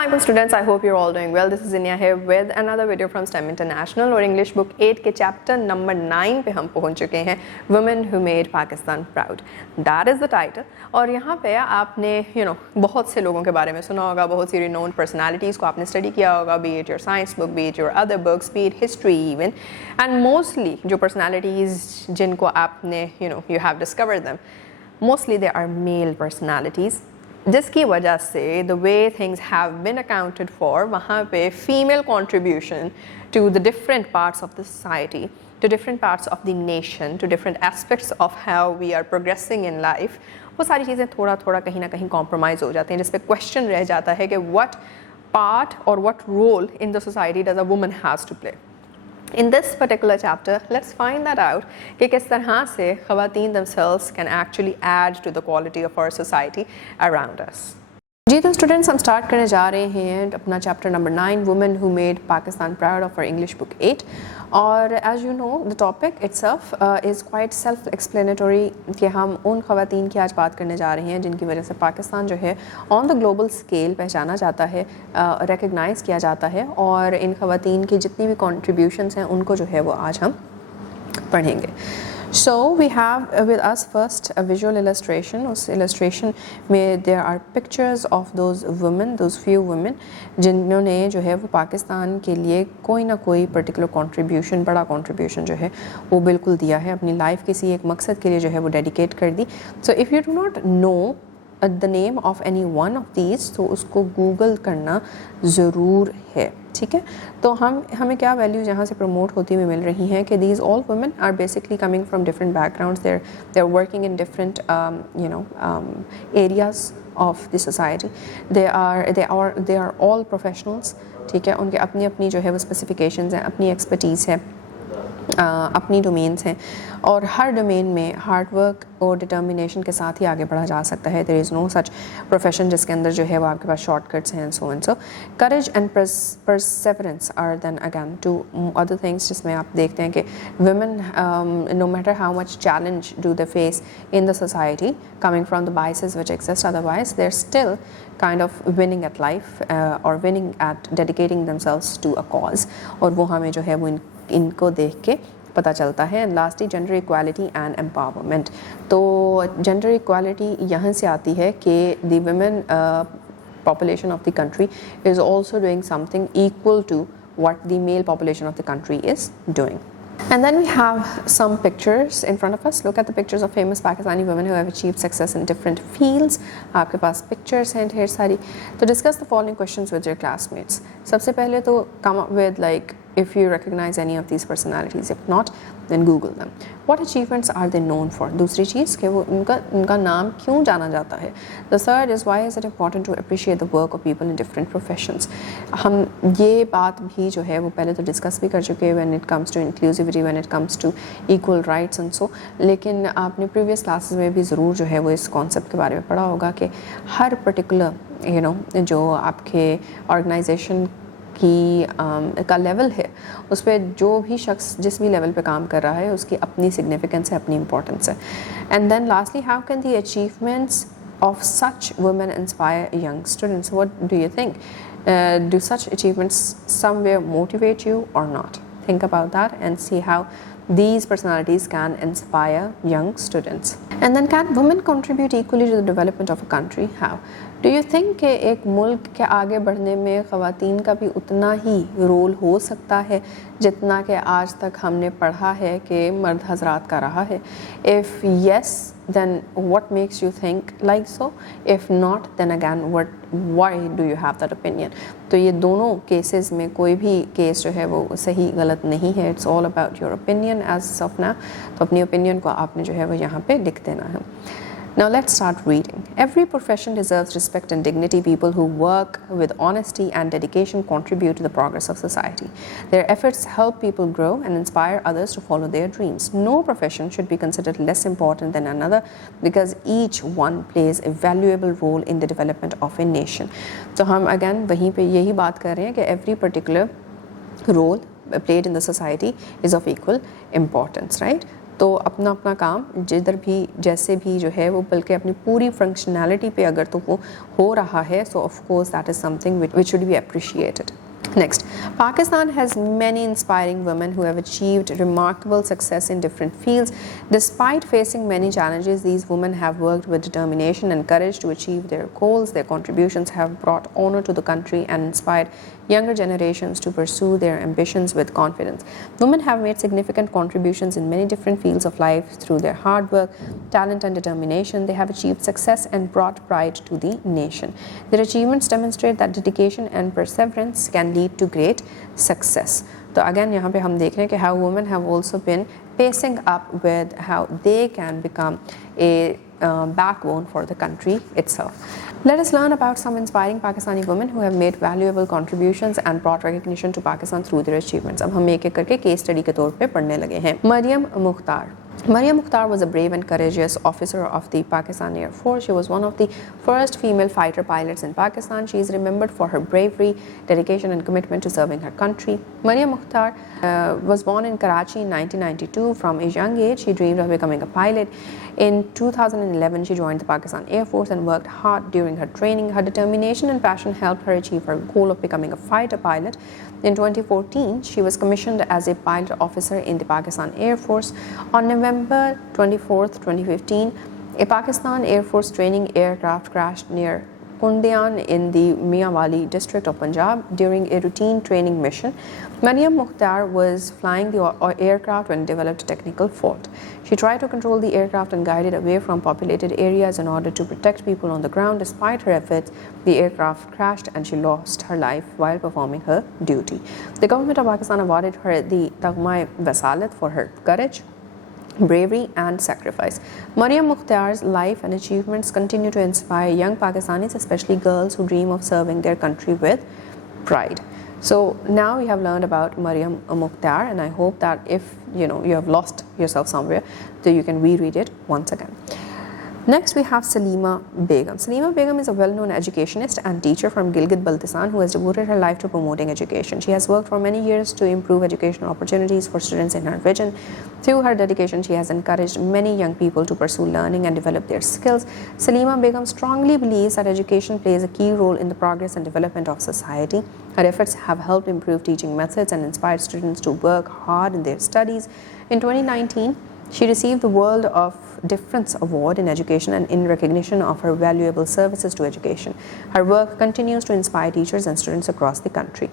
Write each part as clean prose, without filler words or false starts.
Assalamualaikum students, I hope you're all doing well. This is Inya here with another video from STEM International और English book 8 के chapter number 9 पे हम पहुंच चुके हैं Women Who Made Pakistan Proud. That is the title. और यहाँ पे आपने बहुत से लोगों के बारे में सुना होगा, बहुत सी renowned personalities को आपने study किया होगा, be it your science book, be it your other books, be it history even, and mostly जो personalities जिनको आपने you have discovered them, mostly they are male personalities. जिसकी वजह से the way things have been accounted for वहाँ पे female contribution to the different parts of the society, to different parts of the nation, to different aspects of how we are progressing in life, वो सारी चीज़ें थोड़ा थोड़ा कहीं ना कहीं compromise हो जाती हैं, जिस पे question रह जाता है कि what part or what role in the society does a woman has to play. In this particular chapter, let's find that out कि किस तरह से ख़वातीन themselves can actually add to the quality of our society around us. जी तो students हम start करने जा रहे हैं अपना chapter number 9 women who made Pakistan proud of our English book 8 और as you know the topic itself is quite self explanatory कि हम उन ख़वातीन की आज बात करने जा रहे हैं जिनकी वजह से पाकिस्तान जो है ऑन द ग्लोबल स्केल पहचाना जाता है, रिकग्नाइज़ किया जाता है और इन ख़वातीन की जितनी भी कॉन्ट्रीब्यूशंस हैं उनको जो है वो आज हम पढ़ेंगे. So we have with us first a visual illustration. उस illustration में there are pictures of those women, those few women जिन्होंने जो है वो पाकिस्तान के लिए कोई ना कोई particular contribution, बड़ा contribution जो है वो बिल्कुल दिया है, अपनी life किसी एक मकसद के लिए जो है वो dedicate कर दी. So if you do not know the name of any one of these तो उसको Google करना ज़रूर है, ठीक है. तो हमें क्या वैल्यूज़ यहाँ से प्रमोट होती हुई मिल रही हैं कि these all women are basically coming from different backgrounds, they're working in different areas of the society, they are all professionals, ठीक है. उनके अपनी अपनी जो है वो स्पेसिफिकेशंस हैं, अपनी एक्सपर्टीज़ है, अपनी डोमेन्स हैं और हर डोमेन में हार्ड वर्क और डिटर्मिनेशन के साथ ही आगे बढ़ा जा सकता है. There is no such profession जिसके अंदर जो है वो आपके पास शॉर्टकट्स हैं and so courage and perseverance are then again two other things जिसमें आप देखते हैं कि women no matter how much challenge do they face in the society coming from the biases which exist otherwise they are still kind of winning at life or winning at dedicating themselves to a cause और वो हमें जो है वो इनको देख के पता चलता है. And lastly gender equality and empowerment. तो जेंडर इक्वालिटी यहाँ से आती है कि the women population of the country is also doing something equal to what the male population of the country is doing. And then we have some pictures in front of us. Look at the pictures of famous Pakistani women who have achieved success in different fields. आपके पास pictures हैं ढेर सारी. तो discuss the following questions with your classmates. सबसे पहले तो come up with like if you recognize any of these personalities. If not, then Google them. What achievements are they known for? दूसरी चीज़ कि वो उनका नाम क्यों जाना जाता है. The third is why is it important to appreciate the work of people in different professions. हम ये बात भी जो है वो पहले तो डिस्कस भी कर चुके हैं when it comes to inclusivity, when it comes to equal rights and so. लेकिन आपने प्रीवियस क्लासेस में भी ज़रूर जो है वो इस कॉन्सेप्ट के बारे में पढ़ा होगा कि हर पर्टिकुलर जो आपके ऑर्गेनाइजेशन की का लेवल है उस पर जो भी शख्स जिस भी लेवल पे काम कर रहा है उसकी अपनी सिग्निफिकेंस है, अपनी इम्पोर्टेंस है. And then lastly how can the achievements of such women inspire young students? What do you think? Do such achievements somewhere motivate you or not? Think about that and see how these personalities can inspire young students. And then can women contribute equally to the development of a country? How? Do you think कि एक मुल्क के आगे बढ़ने में ख़वातीन का भी उतना ही रोल हो सकता है जितना कि आज तक हमने पढ़ा है कि मर्द हज़रात का रहा है? If yes, then what makes you think like so? If not, then again why do you have that opinion? तो ये दोनों केसेस में कोई भी केस जो है वो सही गलत नहीं है. It's all about your opinion as of now. तो अपनी ओपिनियन को आपने जो है वो यहाँ पे लिख देना है. Now let's start reading. Every profession deserves respect and dignity. People who work with honesty and dedication contribute to the progress of society. Their efforts help people grow and inspire others to follow their dreams. No profession should be considered less important than another because each one plays a valuable role in the development of a nation. So हम again वहीं पे यही बात कर रहे हैं कि every particular role played in the society is of equal importance, right? तो अपना अपना काम जिधर भी जैसे भी जो है वो बल्कि अपनी पूरी फंक्शनैलिटी पे अगर तो वो हो रहा है, सो of course that is something which should be appreciated. Next, Pakistan has many inspiring women who have achieved remarkable success in different fields. Despite facing many challenges, these women have worked with determination and courage to achieve their goals. Their contributions have brought honor to the country and inspired younger generations to pursue their ambitions with confidence. Women have made significant contributions in many different fields of life through their hard work, talent, and determination. They have achieved success and brought pride to the nation. Their achievements demonstrate that dedication and perseverance can lead to great success. So again यहाँ पे हम देख रहे हैं कि how women have also been pacing up with how they can become a backbone for the country itself. Let us learn about some inspiring Pakistani women who have made valuable contributions and brought recognition to Pakistan through their achievements. अब हम एक एक करके case study के तौर पे पढ़ने लगे हैं. Maryam Mukhtar. Maryam Mukhtar was a brave and courageous officer of the Pakistan Air Force. She was one of the first female fighter pilots in Pakistan. She is remembered for her bravery, dedication, and commitment to serving her country. Maryam Mukhtar was born in Karachi in 1992. From a young age, she dreamed of becoming a pilot. In 2011, she joined the Pakistan Air Force and worked hard during her training. Her determination and passion helped her achieve her goal of becoming a fighter pilot. In 2014, she was commissioned as a pilot officer in the Pakistan Air Force. On November 24, 2015, a Pakistan Air Force training aircraft crashed near Kundian in the Mianwali district of Punjab during a routine training mission. Maryam Mukhtar was flying the aircraft when it developed a technical fault. She tried to control the aircraft and guide it away from populated areas in order to protect people on the ground. Despite her efforts, the aircraft crashed and she lost her life while performing her duty. The government of Pakistan awarded her the Tagma-e-Wasalat for her courage, bravery and sacrifice. Maryam Mukhtar's life and achievements continue to inspire young Pakistanis, especially girls who dream of serving their country with pride. So now we have learned about Maryam Mukhtar, and I hope that if you have lost yourself somewhere, so you can reread it once again. Next, we have Salima Begum. Salima Begum is a well-known educationist and teacher from Gilgit-Baltistan who has devoted her life to promoting education. She has worked for many years to improve educational opportunities for students in her region. Through her dedication, she has encouraged many young people to pursue learning and develop their skills. Salima Begum strongly believes that education plays a key role in the progress and development of society. Her efforts have helped improve teaching methods and inspired students to work hard in their studies. In 2019, she received the World of Difference Award in Education and in recognition of her valuable services to education. Her work continues to inspire teachers and students across the country.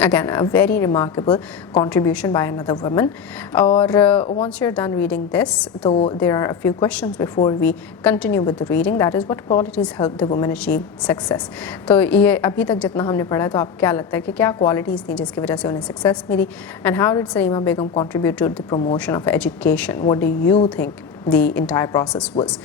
Again, a very remarkable contribution by another woman. Or once you're done reading this, though there are a few questions before we continue with the reading, that is, what qualities help the woman achieve success? तो ये अभी तक जितना हमने पढ़ा है, तो आपको क्या लगता है कि क्या qualities थी जिसकी वजह से उन्हें success milli? And how did Salima Begum contribute to the promotion of education? What do you think the entire process was?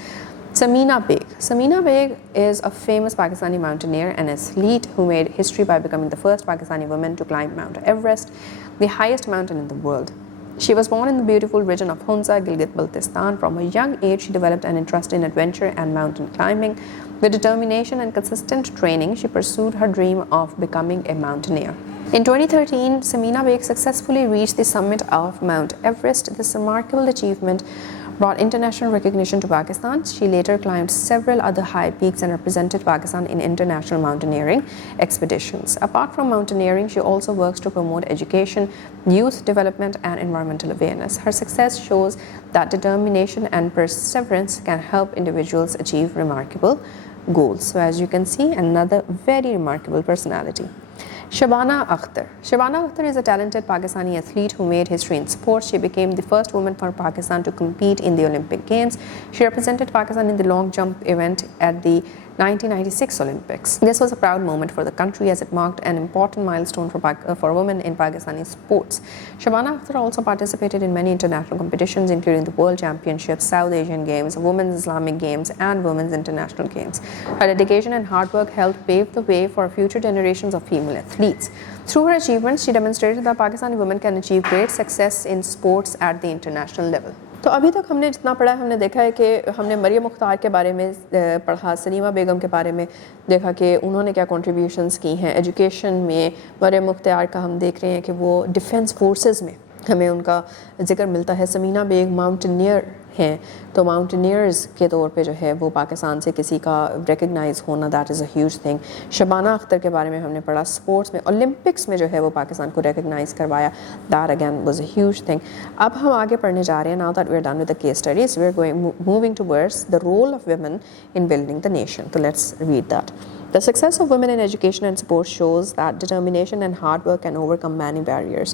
Samina Beg. Samina Beg is a famous Pakistani mountaineer and athlete who made history by becoming the first Pakistani woman to climb Mount Everest, the highest mountain in the world. She was born in the beautiful region of Hunza, Gilgit-Baltistan. From a young age, she developed an interest in adventure and mountain climbing. With determination and consistent training, she pursued her dream of becoming a mountaineer. In 2013, Samina Beg successfully reached the summit of Mount Everest. This remarkable achievement brought international recognition to Pakistan. She later climbed several other high peaks and represented Pakistan in international mountaineering expeditions. Apart from mountaineering, she also works to promote education, youth development, and environmental awareness. Her success shows that determination and perseverance can help individuals achieve remarkable goals. So as you can see, another very remarkable personality. Shabana Akhtar. Shabana Akhtar is a talented Pakistani athlete who made history in sports. She became the first woman from Pakistan to compete in the Olympic Games. She represented Pakistan in the long jump event at the 1996 Olympics. This was a proud moment for the country as it marked an important milestone for women in Pakistani sports. Shabana Akhtar also participated in many international competitions, including the World Championships, South Asian Games, Women's Islamic Games, and Women's International Games. Her dedication and hard work helped pave the way for future generations of female athletes. Through her achievements, she demonstrated that Pakistani women can achieve great success in sports at the international level. तो अभी तक हमने जितना पढ़ा है, हमने देखा है कि हमने मरियम मुख्तार के बारे में पढ़ा, सलीमा बेगम के बारे में देखा कि उन्होंने क्या कंट्रीब्यूशंस की हैं एजुकेशन में। मरियम मुख्तार का हम देख रहे हैं कि वो डिफेंस फोर्सेस में हमें उनका जिक्र मिलता है। समीना बेग माउंटेनियर हैं, तो माउंटेनियर्स के तौर पे जो है वो पाकिस्तान से किसी का रिकग्नाइज होना, that is a huge thing. Shabana Akhtar के बारे में हमने पढ़ा, स्पोर्ट्स में ओलंपिक्स में जो है वो पाकिस्तान को रिकग्नाइज करवाया, that again was a huge thing. अब हम आगे पढ़ने जा रहे हैं, now that we are done with the case studies, we are going moving towards the role of women in building the nation. तो let's read that. The success of women in education and sports shows that determination and hard work can overcome many barriers.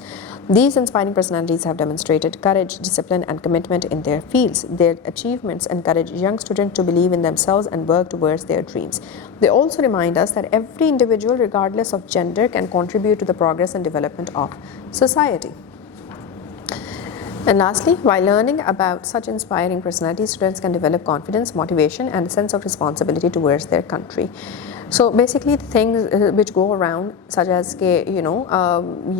These inspiring personalities have demonstrated courage, discipline, and commitment in their fields. Their achievements encourage young students to believe in themselves and work towards their dreams. They also remind us that every individual, regardless of gender, can contribute to the progress and development of society. And lastly, while learning about such inspiring personalities, students can develop confidence, motivation, and a sense of responsibility towards their country. So basically the things which go around, such as कि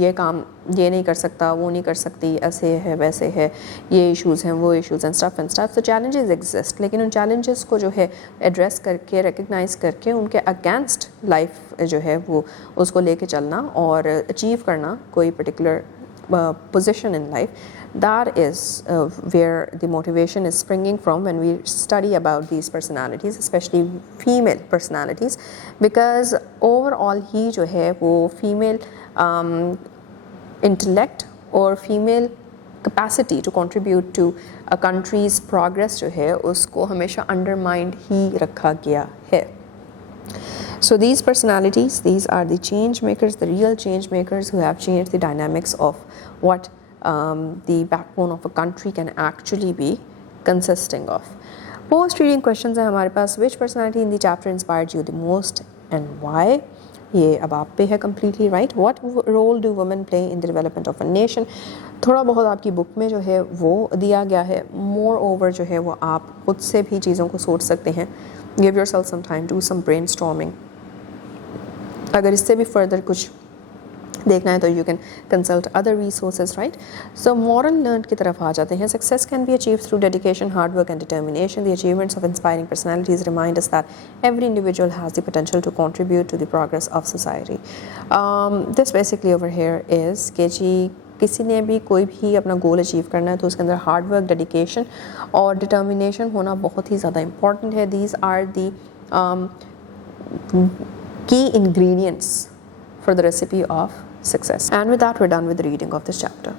ये काम ये नहीं कर सकता, वो नहीं कर सकती, ऐसे है वैसे है, ये इश्यूज़ हैं, वो इश्यूज़ एंड स्टफ तो चैलेंजेस एग्जिस्ट, लेकिन उन चैलेंजेस को जो है एड्रेस करके, रिकग्नाइज करके, उनके अगेंस्ट लाइफ जो है वो उसको लेके चलना और अचीव करना कोई particular position in life, that is where the motivation is springing from when we study about these personalities, especially female personalities, because overall ही जो है वो female intellect और female capacity to contribute to a country's progress जो है उसको हमेशा undermined ही रखा गया है. So these personalities, these are the change makers, the real change makers who have changed the dynamics of what the backbone of a country can actually be consisting of. Post reading questions हैं हमारे पास. Which personality in the chapter inspired you the most and why? ये अब आप पे है completely right. What role do women play in the development of a nation? थोड़ा बहुत आपकी बुक में जो है वो दिया गया है. Moreover जो है वो आप खुद से भी चीज़ों को सोच सकते हैं. Give yourself some time, do some brainstorming. अगर इससे भी फर्दर कुछ देखना है तो you can consult other resources, right. So moral learn की तरफ आ जाते हैं. Success can be achieve through dedication, hard work and determination. The achievements of inspiring personalities remind us that every individual has the potential to contribute to the progress of society. This basically over here is कि जी किसी ने भी कोई भी अपना goal achieve करना है तो उसके अंदर हार्ड वर्क, डेडिकेशन और डिटर्मिनेशन होना बहुत ही ज़्यादा इंपॉर्टेंट है. These are the key ingredients for the recipe of success. And with that we're done with the reading of this chapter.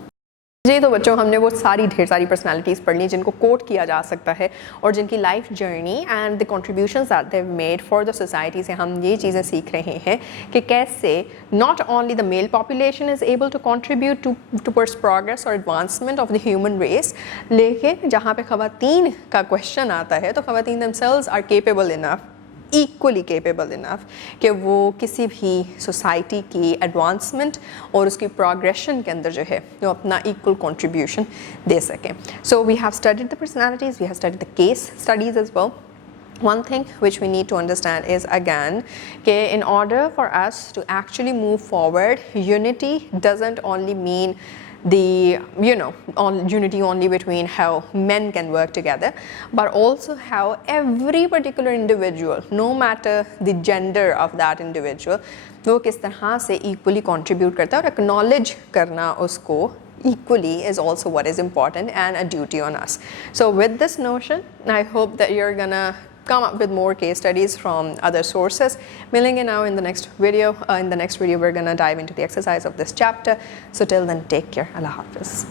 जी तो बच्चों हमने वो ढेर सारी पर्सनालिटीज़ पढ़ ली जिनको कोट किया जा सकता है और जिनकी life journey and the contributions that they made for the society से हम ये चीज़ें सीख रहे हैं कि कैसे not only the male population is able to contribute towards progress और advancement of the human race, लेकिन जहाँ पे ख़वातीन का क्वेश्चन आता है तो ख़वातीन themselves are capable enough, equally capable enough कि वो किसी भी सोसाइटी की एडवांसमेंट और उसकी प्रोग्रेशन के अंदर जो है वो अपना इक्वल कंट्रीब्यूशन दे सकें. So we have studied the personalities, we have studied the case studies as well. One thing which we need to understand is again that in order for us to actually move forward, unity doesn't only mean unity only between how men can work together, but also how every particular individual, no matter the gender of that individual, वो किस तरह से equally contribute करता है और acknowledge करना उसको equally is also what is important and a duty on us. So with this notion, I hope that you're gonna come up with more case studies from other sources. Milenge now in the next video. In the next video, we're gonna dive into the exercise of this chapter. So till then, take care. Allah Hafiz.